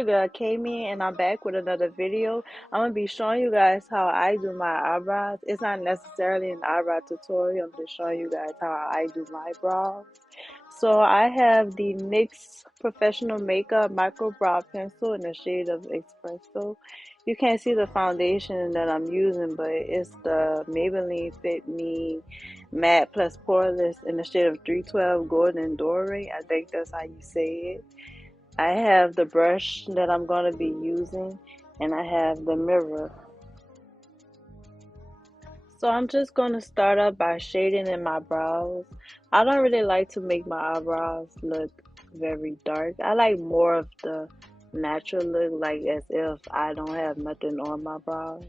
your girl Kaymeannn, and I'm back with another video. I'm gonna be showing you guys how I do my eyebrows. It's not necessarily an eyebrow tutorial. I'm just showing you guys how I do my brows. So I have the NYX Professional Makeup Micro Brow Pencil in the shade of Expresso. You can't see the foundation that I'm using, but it's the Maybelline Fit Me Matte Plus Poreless in the shade of 312 Golden Doré. I think that's how you say it. I have the brush that I'm going to be using, and I have the mirror. So I'm just going to start up by shading in my brows. I don't really like to make my eyebrows look very dark. I like more of the natural look, like as if I don't have nothing on my brows.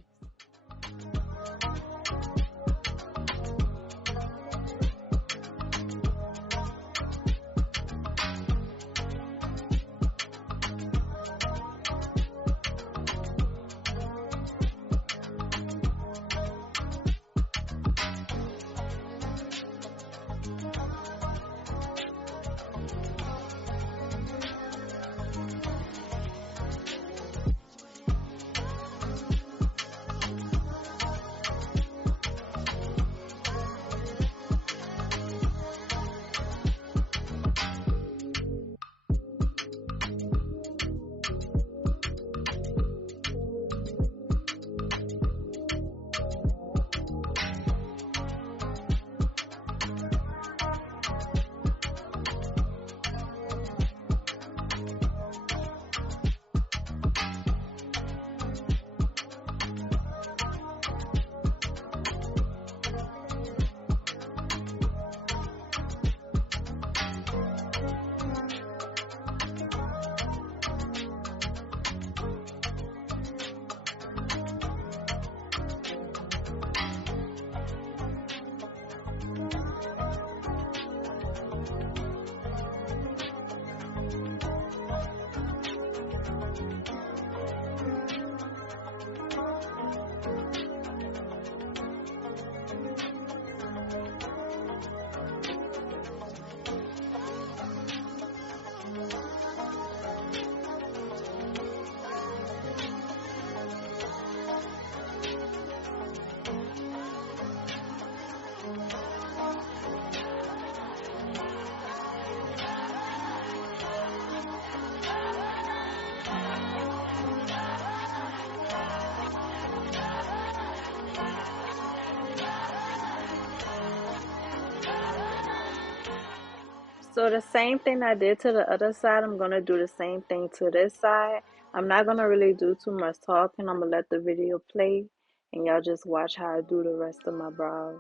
So the same thing I did to the other side, I'm going to do the same thing to this side. I'm not going to really do too much talking. I'm going to let the video play and y'all just watch how I do the rest of my brows.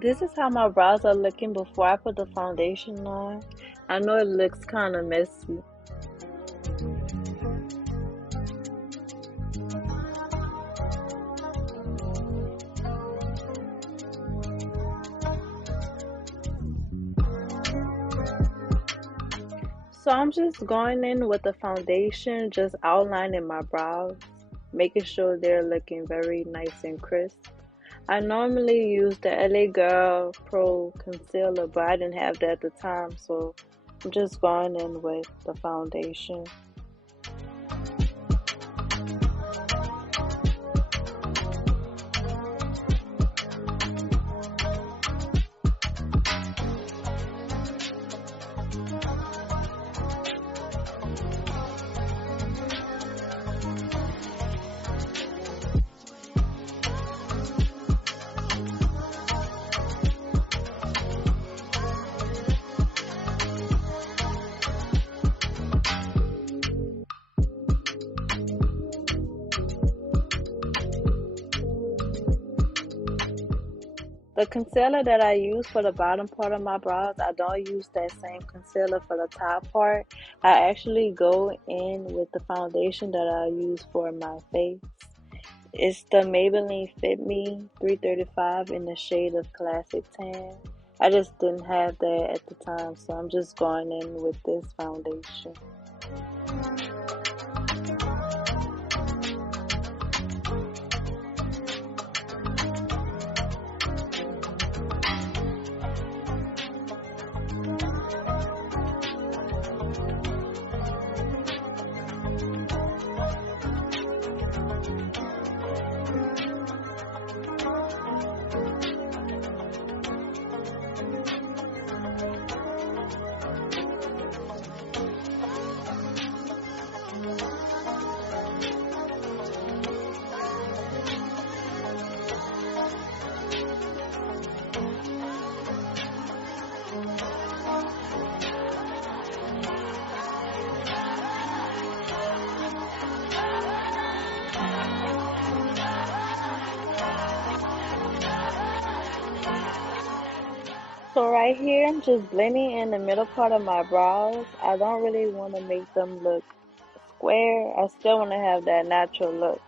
This is how my brows are looking before I put the foundation on. I know it looks kind of messy. So I'm just going in with the foundation, just outlining my brows, making sure they're looking very nice and crisp. I normally use the LA Girl Pro Concealer, but I didn't have that at the time, so I'm just going in with the foundation. The concealer that I use for the bottom part of my brows, I don't use that same concealer for the top part. I actually go in with the foundation that I use for my face. It's the Maybelline Fit Me 335 in the shade of Classic Tan. I just didn't have that at the time, so I'm just going in with this foundation. So right here, I'm just blending in the middle part of my brows. I don't really want to make them look square. I still want to have that natural look.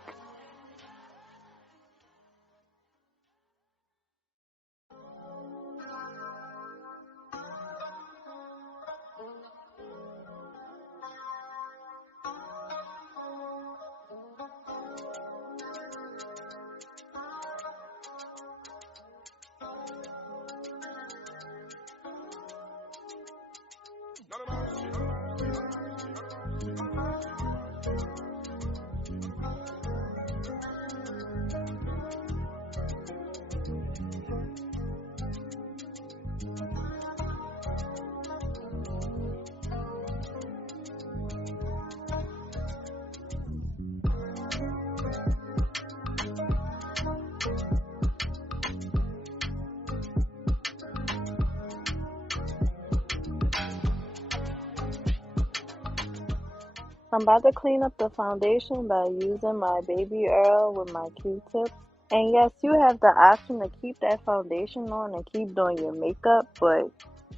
I'm about to clean up the foundation by using my baby oil with my Q-tip. And yes, you have the option to keep that foundation on and keep doing your makeup, but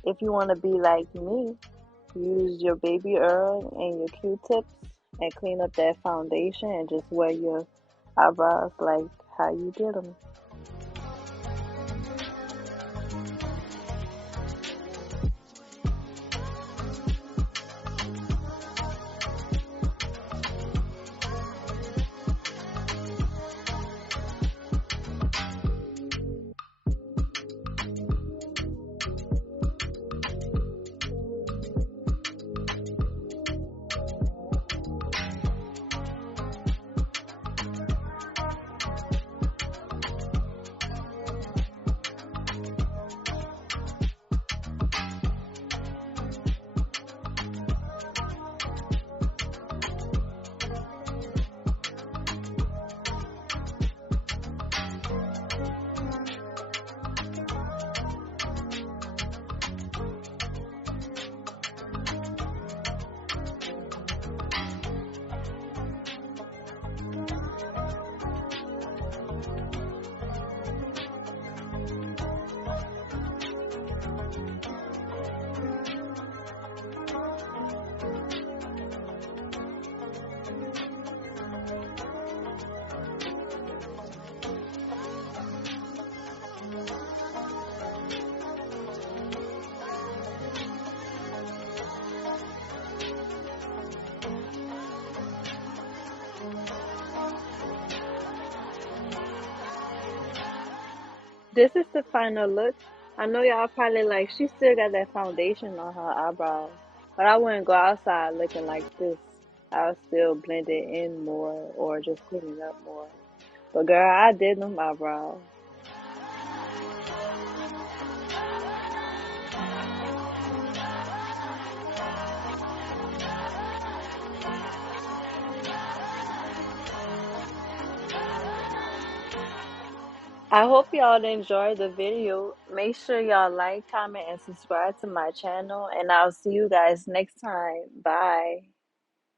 if you want to be like me, use your baby oil and your Q-tips and clean up that foundation and just wear your eyebrows like how you did them. This is the final look. I know y'all probably like, she still got that foundation on her eyebrows, but I wouldn't go outside looking like this. I'll still blend it in more or just clean it up more. But girl, I did them eyebrows. I hope y'all enjoyed the video. Make sure y'all like, comment, and subscribe to my channel. And I'll see you guys next time. Bye.